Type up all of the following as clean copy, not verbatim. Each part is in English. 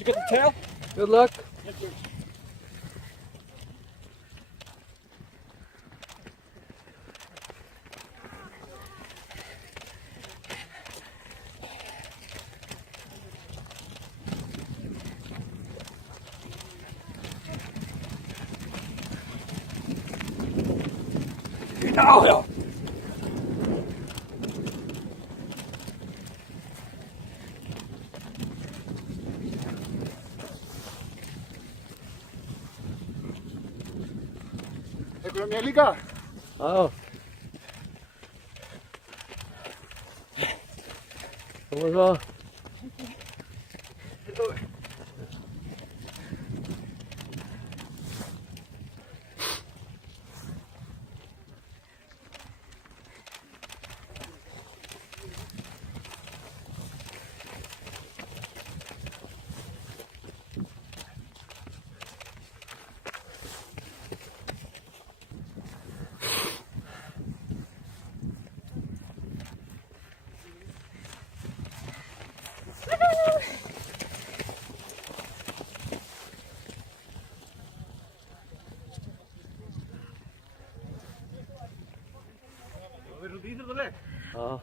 You got the tail? Good luck. Oh, ja. Economia liga. Ja. Kommer bra. Weer zo diesel gelegd. Ja.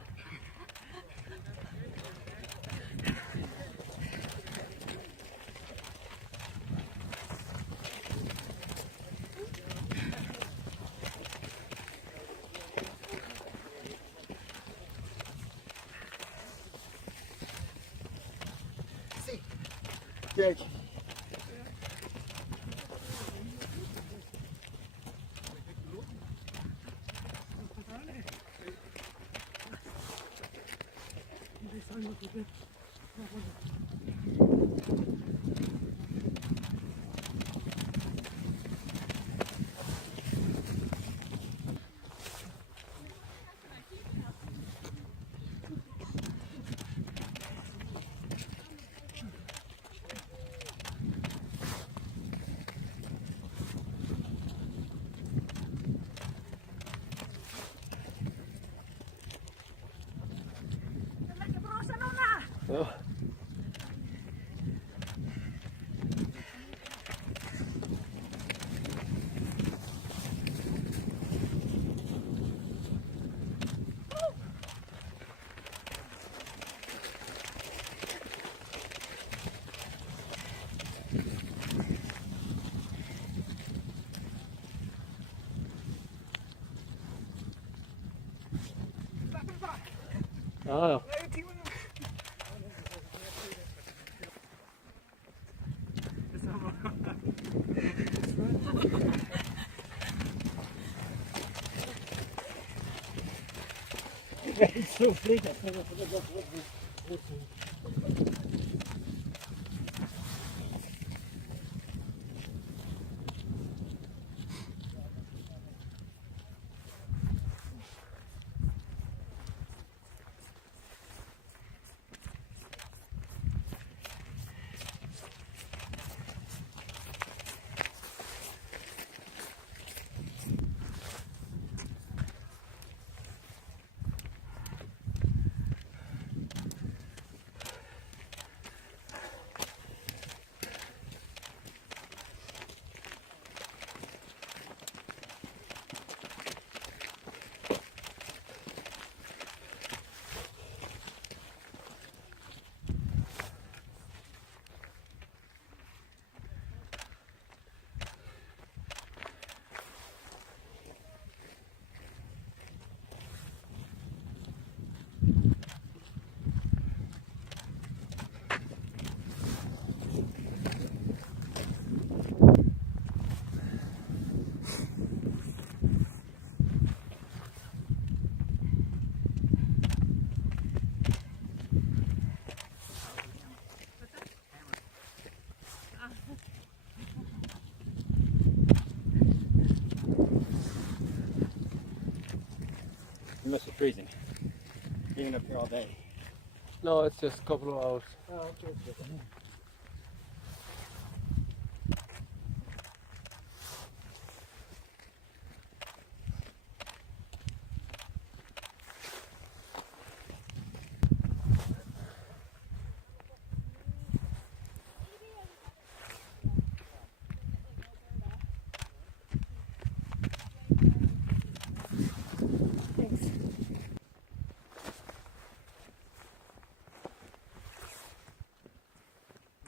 Kijk. Ja. Ja, ja. Zo flikker. You must be freezing. Being up here all day. No, it's just a couple of hours. Oh, okay.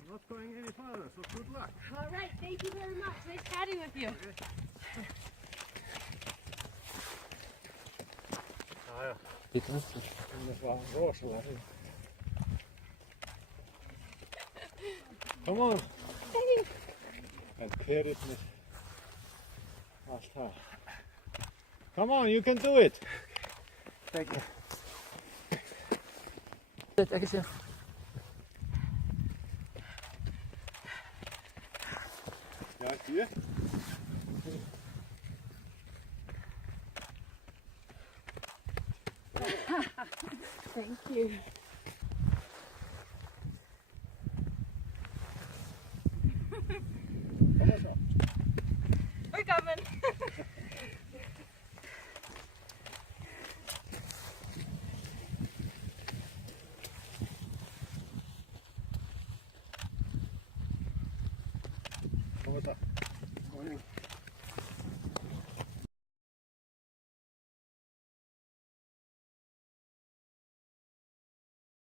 not going any further, so good luck. All right, thank you very much. Nice chatting with you. Bitte. Das war ein Rohrschlag. Come on. And clear it with last time. Come on, you can do it. Danke sehr. Ja, hier. Thank you. Kom maar zo. We're coming. Kom maar zo.